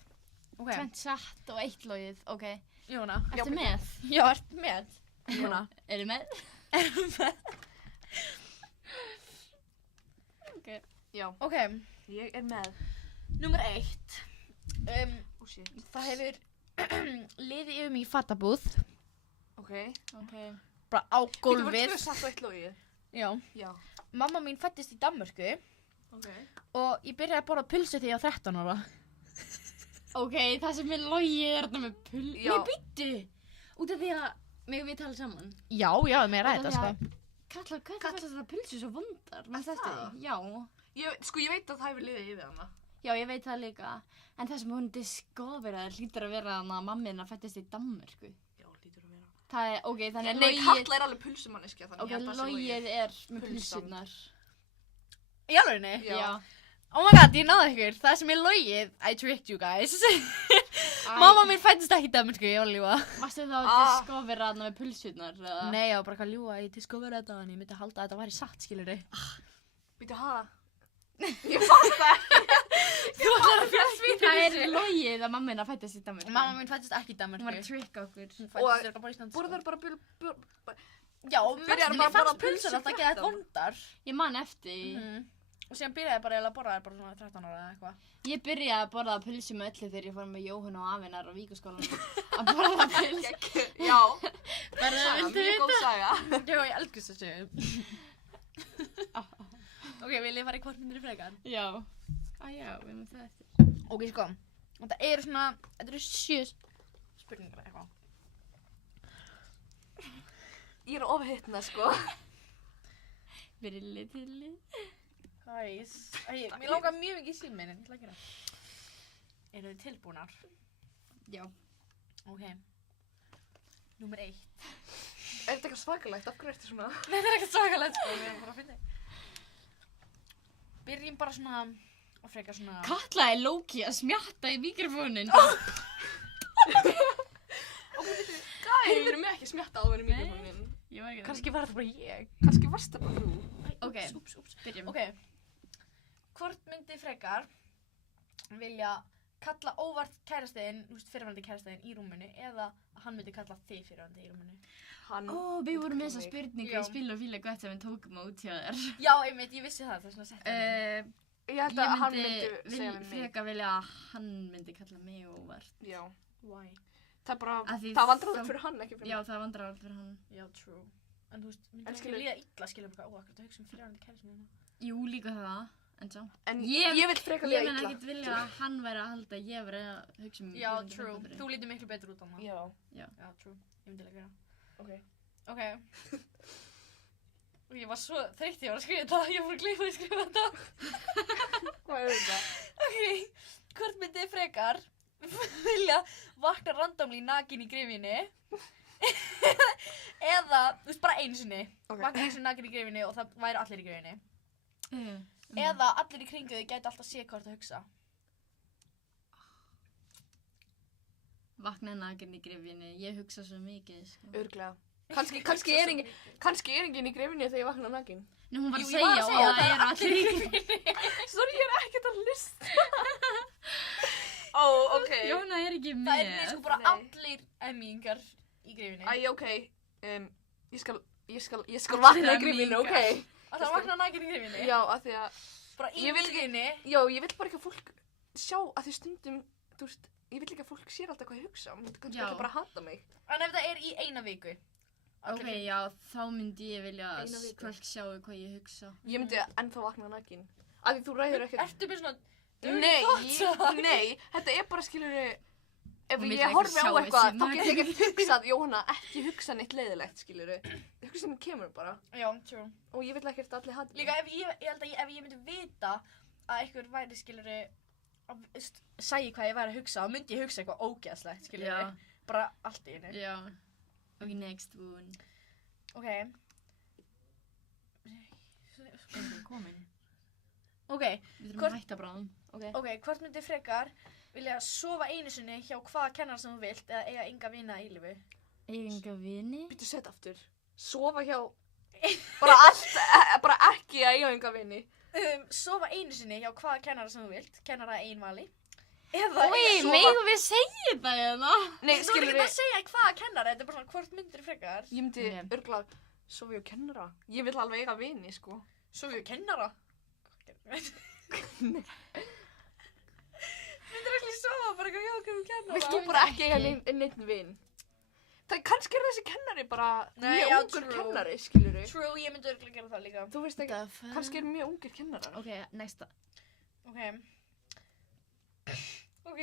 Ok, Tvennt satt og eitt logið, ok. Jóna. Ertu með? Já, ertu með? Jóna. Eru með? Ok. Já. Ok, Ég er með. nummer 1. Oh shit. Það hefur liðið yfir mig í fatabúð, Ok. Ok. bara á Þú var gólfið. tvö satt og eitt logið. Já. Já. Mamma mín fæddist í Danmörku Ok. og ég byrjaði að borða pulsu þegar ég var 13 ára. Ok, það sem er logið er þetta með pull... Já. Nei, býttu! Út af því að megum við tala saman. Já, mér Út af ræði því þetta, að- sko. Kalla, hvað fannst þetta pulsu svo vondar? Manstu eftir það? því? Já. Ég veit að það hefur liðið yfir hana. Já, ég veit það líka. En það sem hún discoveraði hlýtur að vera að mammina fættist í Danmörku. Já, lítur að vera. Það er, ok, þannig að Nei, logið... Katla er alveg pulsumanneskja, þannig Ok, ég held að það sé logið er með Pulsan. pulsurnar. Í alvegni? Já. Oh my god, ég náði ykkur. Það sem er logið, I tricked you guys. Mamma mín fæddist ekki í Danmörku, ég var að ljúga. Varstu þá að Ah. discovera þarna með pulsurnar? eða? Nei, ég var bara að ljúga, ég discoverði þetta en ég myndi halda að þetta væri satt, skilur þið. Býtu, ha? Ég fatt það. Þú ætlar að fjallsvíta Það er logið að mammina fættist í Danmörku. Mamma mín fæddist ekki í Hún var Danmörku. að tricka okkur. Hún Og- fæddist þér bara í Íslandi. Borðar bara Já, Byrjar mér bara að borða fannst pulsur pulsur alltaf að geða 13. vondar. Ég man eftir því. Og síðan byrjaði ég bara eiginlega að borða þær bara svona 13 ára eða eitthvað. Ég byrjaði að borða pulsu með öllu þegar ég fór með Jóhann og Afinar á Víkurskólanum. Að borða pulsu. Já. Bara Saga, viltu mjög góð vita? saga. Já, ég elgust þessu. Ok, vil ég fara í hvort myndir frekar? Já. Já, við erum það eftir. Ok, sko. Þetta eru svona, þetta eru 7 spurningar eða eitthvað. Ég er ofhittna, sko. Brilli tilli. Guys. Mér langar mjög mikið í síminn, en ég ætla að gera. Eru þið tilbúnar? Já. Ok. Númer 1. Er þetta eitthvað svakalegt? Af hverju ertu svona? Nei, það er ekkert svakalegt, sko. Við erum bara að finna. Byrjum bara svona, og frekar svona... Katla er Loki að smjatta í mikrofónin. Heyrður mig ekki smjatta á henni mikrofónin? Ég var ekki það. Kannski var þetta bara ég. Kannski varst það bara þú. Ok, Úps. byrjum. Ok. Hvort myndi frekar vilja kalla óvart kærastiðinn, fyrirvændi kærastiðinn í rúminu eða að hann myndi kalla þig fyrirvændi í rúminu? Hann... Ó, við vorum með þessa spurningu Já. í Spil og fíla gott sem við tókum út hjá þér. Já, einmitt, ég vissi það, það er svona sett Ég held að hann myndi segja við mig. freka vilja að hann myndi kalla mig óvart. Já. Why? Það er bara, Af því það vandrar þá- það fyrir hann, ekki fyrir Já, mig. það vandrar allt fyrir hann. Já, true. En þú veist, En myndi ekki skilur- líða illa, skilur bara, ó, akkur, þú hugsa fyrirvændi kærastinn hérna. Jú, líka það, en svo. En Ég- ég vil frekar Ég líða menn illa. ekkert vilja að hann væri að halda að ég væri að hugsa Já, true. Þú lítur miklu betur út á hana. Já. Já, true. Ég myndi líka gera. Ok. Og ég var svo þreytt ég var að skrifa þetta, ég var að gleyma að skrifa þetta. Hvað þetta? Ok, hvort myndið þið frekar vilja vakna randomly nakin í gryfjunni eða, þú veist, bara einu sinni, vakna einu sinni nakin í gryfjunni og það væri allir í gryfjunni. Eða allir í kringu þið gæti alltaf séð hvort að hugsa. Vakna nakin í gryfjunni, ég hugsa svo mikið, sko. Örugglega. Kannski er enginn í gryfjunni þegar ég vakna nakin. Nú, hún var Jú, að ég var segja að og segja það eru allir í gryfjunni. Sorry, ég er ekkert að hlusta. Ok. Jóna er ekki með. Það er sko bara allir emmingar í gryfjunni. Ok. Ég skal vakna í gryfjunni, ok? Og það vakna nakin í gryfjunni? Já, af því að... Bara í gryfjunni? Já, ég vill bara ekki að fólk sjá að því stundum, þú veist, ég vill ekki að fólk sér alltaf hvað ég hugsa. Þú kannski ekki bara hata mig. En ef það er í eina viku? Ok, já, þá myndi ég vilja að Eina viku. fólk sjáu hvað ég hugsa. Ég myndi ennþá vakna nakin. Af því þú ræður ekkert... Ertu með svona... Nei, þetta er bara, skilurðu, ef Hún vill ég ekki horfi á sjá eitthvað, þessi þá get ég ekki hugsað, Jóhanna, ekki hugsa neitt leiðilegt, skilurðu. Hugsanin kemur bara. Já, true. Og ég vill ekkert að allir hata mig. Líka ég held að ef ég myndi vita að einhver væri, skilurðu, sæi hvað ég væri að hugsa, þá myndi ég hugsa eitthvað ógeðslegt, skilurðu. Já. Bara allt í einu. Já. Ok, next one. Ok. Komin. Ok, Við þurfum að hætta bráðum. ok, hvort myndi frekar vilja sofa einu sinni hjá hvaða kennar sem þú vilt eða eiga enga vina í lífi? Enga vini? Býttu sett aftur. Sofa hjá, bara ekki að eiga enga vini. Sofa einu sinni hjá hvaða kennara sem þú vilt, kennara ein vali. Eða megum við segja það hérna? Nei, Þú er skilurðu, ekki að segja hvaða kennara, þetta er bara svona hvort myndir frekar. ég myndi Nei. örgulega sofa hjá kennara. Ég vill alveg eiga vini, sko. Sofa hjá kennara? Myndir ekki sofa bara hjá okkur kennara? Vilt þú bara ekki eiga neitt vin? Það kannski er þessi kennari bara Nei, mjög já, ungur true. kennari, skilurðu. True, ég myndi örgulega gera það líka. Þú veist ekki, kannski er mjög ungir kennarar. Ok, næsta. Ok,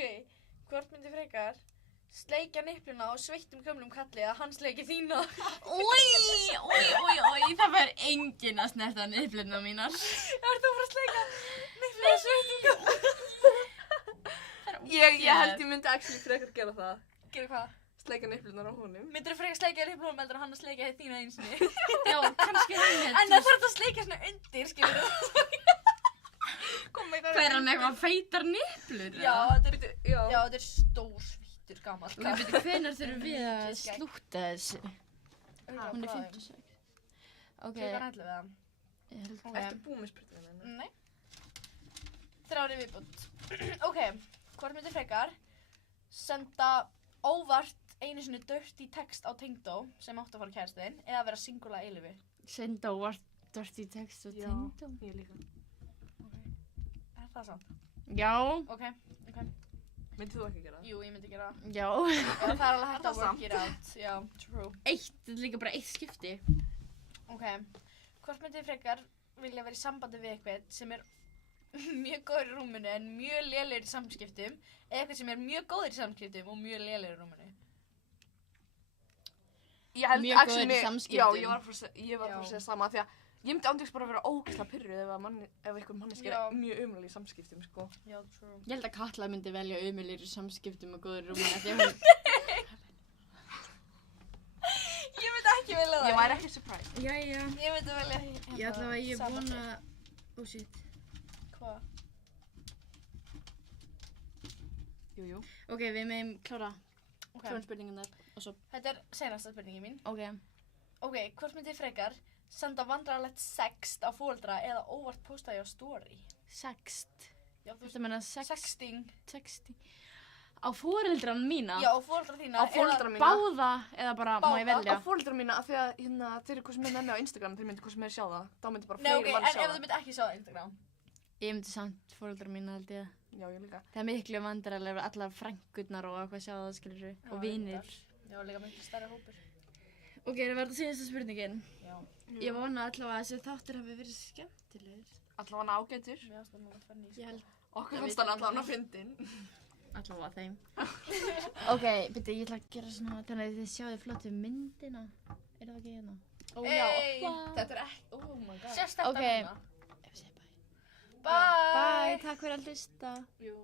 hvort myndi frekar sleikja nipluna á sveittum gömlum kalli eða hann sleiki þína? Oj, það verður enginn að snerta nipluna mínar. Ertu að fara að sleika nipluna á sveittum gömlum? Ég held ég myndi actually frekar gera það. Gera hvað? Sleika nipplunar á honum. Myndir þú frekar sleika niplunum heldur en hann að sleika þína einu sinni? Já, kannski hann En það þarf að sleika svona undir, skilur þú? Hvað er hann eitthvað feitar niplur? Já, þetta er stór svittur gamall. Ok, betur, hvenær þurfum við að slúta þessu? Hún er 56. Ok, Klukkan 11 eða? Ertu búið með spurningarna? Nei. 3 viðbútt. Ok, hvort myndir frekar senda óvart einu sinni dirty text á Tengdó sem átti að fara kærastinn eða vera single að eilífi? senda óvart dirty text og Tengdó. Ég líka. Er það samt? Já. Ok. Myndið þú ekki gera það? Jú, ég myndi gera það. Já. Það er alveg hægt það að work it out. Já, true. Þetta er líka bara eitt skipti. Ok. Hvort myndið frekar vilja vera í sambandi við eitthvað sem er mjög góður í rúminu en mjög lélegur í samskiptum eða eitthvað sem er mjög góður í samskiptum og mjög lélegur í rúminu? Ég held Mjög góður í samskiptum. Já, ég var að fara að segja sama því að ég myndi ándjóks bara vera ógeðslega pirruð ef einhver manneski Já. er mjög umlega í samskiptum, sko. Já, true. Ég held að Katla myndi velja umulir í samskiptum og góður í rúminu því að hún... Ég myndi ekki velja það. Ég væri ekki surprised. Jæja. Ég myndi velja Ég ætla að ég vona... Oh shit. Hvað? Jú. Ok, við meðum klára Ok. spurningarnar og svo... Þetta er seinasta spurningin mín. Ok. Ok, hvort myndið frekar senda vandræðalegt sext á foreldra eða óvart posta því á story? Sext. Já, þú Þetta meina sexting. Sexting. Á foreldran mína? Já, á foreldra þína. Á foreldra mína. Báða eða bara má ég Báða. velja? Á foreldra mína, af því að þeir eru hvað sem er með mig á Instagram, þeir myndi hvað sem er sjá það. Þá myndi bara Nei, ok, fleiri mann en sjá ef þú það. myndið ekki sjá það á Instagram. Ég myndi samt foreldra mína held ég. Já, ég líka. Það er miklu vandræðilega allar frænkurnar og eitthvað sjá það skilur við. Og vinir. Já, líka miklu stærri hópur. Ok, það verður síðasta spurningin. Já. Ég vona allavega að þessi þáttur hafi verið skemmtilegir. Allavega ágætur. Mér finnst það nú að fann í Ég held. Okkur Það fannst veit hann ég allavega fyndin. allavega þeim. Ok, byrju, ég ætla að gera svona þannig að þið sjáðu flottu myndina. Er það ekki hérna? Ó já, þetta ekki, oh my god. Sérst þetta núna? Ef ég segi bye. Bye. Bye, takk fyrir að hlusta. Jú.